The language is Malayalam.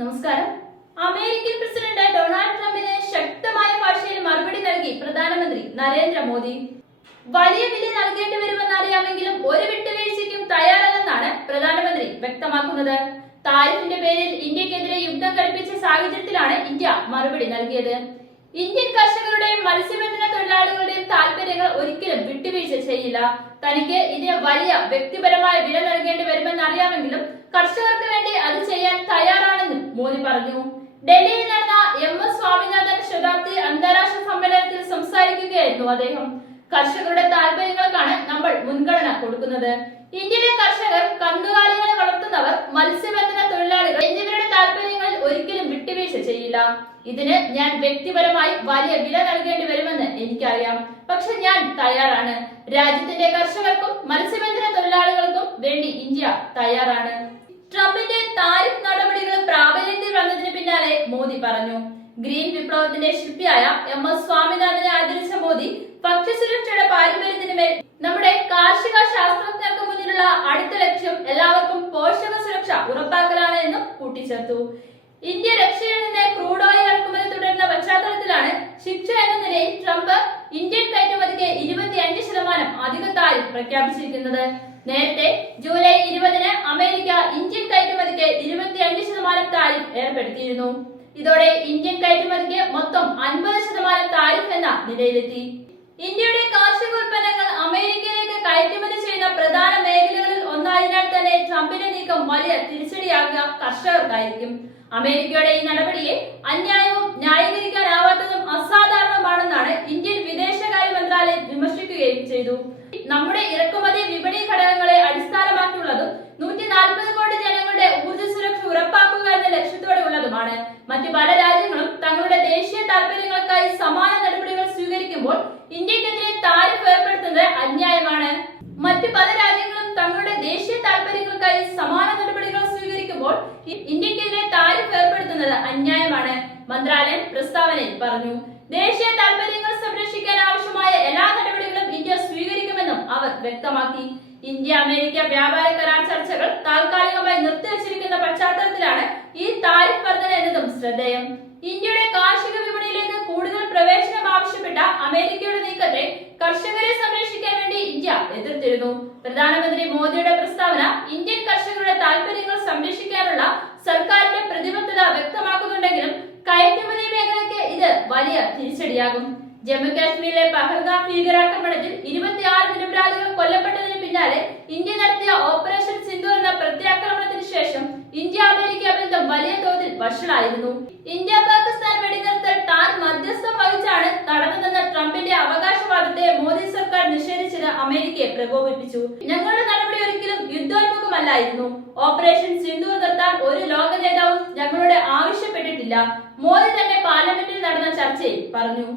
നമസ്കാരം. അമേരിക്കൻ പ്രസിഡന്റ് ഡൊണാൾഡ് ട്രംപിന് ശക്തമായ ഭാഷയിൽ മറുപടി നൽകി പ്രധാനമന്ത്രി നരേന്ദ്രമോദി. വലിയ വില നൽകേണ്ടി വരുമെന്ന് അറിയാമെങ്കിലും ഒരു വിട്ടുവീഴ്ചയ്ക്കും തയ്യാറല്ലെന്നാണ് പ്രധാനമന്ത്രി വ്യക്തമാക്കുന്നത്. താരിഫിന്റെ പേരിൽ ഇന്ത്യക്കെതിരെ യുദ്ധം ഘടിപ്പിച്ച സാഹചര്യത്തിലാണ് ഇന്ത്യ മറുപടി നൽകിയത്. ഇന്ത്യൻ കർഷകരുടെയും മത്സ്യബന്ധന തൊഴിലാളികളുടെയും താല്പര്യങ്ങൾ ഒരിക്കലും വിട്ടുവീഴ്ച ചെയ്യില്ല. തനിക്ക് ഇതിന് വലിയ വ്യക്തിപരമായ വില നൽകേണ്ടി വരുമെന്ന് അറിയാമെങ്കിലും കർഷകർക്ക് വേണ്ടി അത് ചെയ്യാൻ തയ്യാറാണെന്നും മോദി പറഞ്ഞു. ഡൽഹിയിൽ നടന്ന എം എസ് സ്വാമിനാഥൻ ശതാബ്ദി അന്താരാഷ്ട്ര സമ്മേളനത്തിൽ സംസാരിക്കുകയായിരുന്നു അദ്ദേഹം. കർഷകരുടെ താല്പര്യങ്ങൾക്കാണ് നമ്മൾ മുൻഗണന കൊടുക്കുന്നത്. ഇന്ത്യയിലെ കർഷകർ കന്നുകാലികളെ വളർത്തുന്നവർ മത്സ്യബന്ധന തൊഴിലാളികൾ എന്നിവരുടെ താല്പര്യങ്ങളിൽ ഒരിക്കലും ചെയ്യില്ല. ഇതിന് ഞാൻ വ്യക്തിപരമായി വലിയ വില നൽകേണ്ടി വരുമെന്ന് എനിക്കറിയാം. പക്ഷെ ഞാൻ തയ്യാറാണ്. രാജ്യത്തിന്റെ കർഷകർക്കും മത്സ്യബന്ധന തൊഴിലാളികൾക്കും വേണ്ടി ഇന്ത്യ തയ്യാറാണ്. ട്രംപിന്റെ താരിഫ് നടപടികൾ പ്രാബല്യത്തിൽ വന്നതിന് പിന്നാലെ മോദി പറഞ്ഞു. ഗ്രീൻ വിപ്ലവത്തിന്റെ ശില്പിയായ എം എസ് സ്വാമിനാഥനെ ആദരിച്ച മോദി ഭക്ഷ്യസുരക്ഷയുടെ പാരമ്പര്യത്തിന് മേൽ നമ്മുടെ കാർഷിക ശാസ്ത്രജ്ഞർക്ക് മുന്നിലുള്ള അടുത്ത ലക്ഷ്യം എല്ലാവർക്കും പോഷക സുരക്ഷ ഉറപ്പാക്കലാണ് എന്നും കൂട്ടിച്ചേർത്തു. ഇന്ത്യ റഷ്യയിൽ ശിക്ഷ എന്ന നിലയിൽ ട്രംപ് ഇന്ത്യൻ കയറ്റുമതിക്ക് ഇരുപത്തിയഞ്ച് ശതമാനം അധിക താരിഫ് പ്രഖ്യാപിച്ചിരിക്കുന്നത്. നേരത്തെ ജൂലൈ ഇരുപതിന് അമേരിക്ക ഇന്ത്യൻ കയറ്റുമതിക്ക് ഇരുപത്തിയഞ്ച് ശതമാനം താരിഫ് ഏർപ്പെടുത്തിയിരുന്നു. ഇതോടെ ഇന്ത്യൻ കയറ്റുമതിക്ക് മൊത്തം അൻപത് ശതമാനം താരിഫ് എന്ന നിലയിലെത്തി. ഇന്ത്യയുടെ കാർഷിക ഉൽപ്പന്നങ്ങൾ അമേരിക്കയിലേക്ക് കയറ്റുമതി ചെയ്യുന്ന പ്രധാന മേഖലകളിൽ ഒന്നായതിനാൽ തന്നെ ട്രംപിന്റെ നീക്കം വലിയ തിരിച്ചടിയാകുക കർഷകർക്കായിരിക്കും. അമേരിക്കയുടെ ഈ നടപടിയെ അന്യായവും ന്യായീകരിക്കാനാവാത്തതും അസാധാരണമാണെന്നാണ് ഇന്ത്യൻ വിദേശകാര്യ മന്ത്രാലയം വിമർശിക്കുകയും ചെയ്തു. നമ്മുടെ ഇറക്കുമതി വിപണി ഘടകങ്ങളെ അടിസ്ഥാനമാക്കിയുള്ളതും നൂറ്റി നാൽപ്പത് കോടി ജനങ്ങളുടെ ഊർജ സുരക്ഷ ഉറപ്പാക്കുക എന്ന ലക്ഷ്യത്തോടെ ഉള്ളതുമാണ്. മറ്റു പല രാജ്യങ്ങളും തങ്ങളുടെ ദേശീയ താൽപര്യങ്ങൾക്കായി സമാന നടപടികൾ സ്വീകരിക്കുമ്പോൾ ഇന്ത്യക്കെതിരെ താരിഫ് ഏർപ്പെടുത്തുന്നത് അന്യായമാണ്. മറ്റു പല രാജ്യങ്ങളും തങ്ങളുടെ ദേശീയ താൽപര്യങ്ങൾക്കായി സമാന നടപടികൾ സ്വീകരിക്കുമ്പോൾ ഇന്ത്യക്കെതിരെ താരിഫ് ഏർപ്പെടുത്തുന്നത് അന്യായമാണ്. മന്ത്രാലയം പ്രസ്താവനയിൽ പറഞ്ഞു ദേശീയ താൽപര്യങ്ങൾ സംരക്ഷിക്കാൻ ആവശ്യമായ എല്ലാ നടപടികളും ഇന്ത്യ സ്വീകരിക്കുമെന്നും അവർ വ്യക്തമാക്കി. ഇന്ത്യ അമേരിക്ക വ്യാപാര കരാർ ചർച്ചകൾ താൽക്കാലികമായി നിർത്തിവച്ചിരിക്കുന്ന പശ്ചാത്തലത്തിലാണ് ഈ താരിഫ് വർധന എന്നതും ശ്രദ്ധേയം ഇന്ത്യയുടെ കാർഷിക വിപണിയിലേക്ക് കൂടുതൽ പ്രവേശനം ആവശ്യപ്പെട്ട അമേരിക്കയുടെ നീക്കത്തെ കർഷകരെ സംരക്ഷിക്കാൻ വേണ്ടി ഇന്ത്യ എതിർത്തിരുന്നു. പ്രധാനമന്ത്രി മോദിയുടെ പ്രസ്താവന ഇന്ത്യൻ കർഷകരുടെ താല്പര്യങ്ങൾ സംരക്ഷിക്കാനുള്ള സർക്കാരിന്റെ പ്രതിബദ്ധത വ്യക്തമാക്കുന്നുണ്ടെങ്കിലും കയറ്റുമതി മേഖലയ്ക്ക് ഇത് വലിയ തിരിച്ചടിയാകും. ജമ്മു കാശ്മീരിലെ പഹൽഗാം ഭീകരാക്രമണത്തിൽ ഇരുപത്തിയാറ് നിരപരാധികൾ കൊല്ലപ്പെട്ടതിന് പിന്നാലെ ഇന്ത്യ നടത്തിയ ഓപ്പറേഷൻ സിന്ധു എന്ന പ്രത്യാക്രമണത്തിന് ശേഷം ഇന്ത്യ അമേരിക്ക ബന്ധം വലിയ തോതിൽ വഷളായിരുന്നു. ഇന്ത്യ അമേരിക്കയെ പ്രകോപിപ്പിച്ചു. ഞങ്ങളുടെ നടപടി ഒരിക്കലും യുദ്ധോന്മുഖമല്ലായിരുന്നു. ഓപ്പറേഷൻ സിന്ധു നിർത്താൻ ഒരു ലോക നേതാവും ഞങ്ങളോട് ആവശ്യപ്പെട്ടിട്ടില്ല. മോദി തന്നെ പാർലമെന്റിൽ നടന്ന ചർച്ചയിൽ പറഞ്ഞു.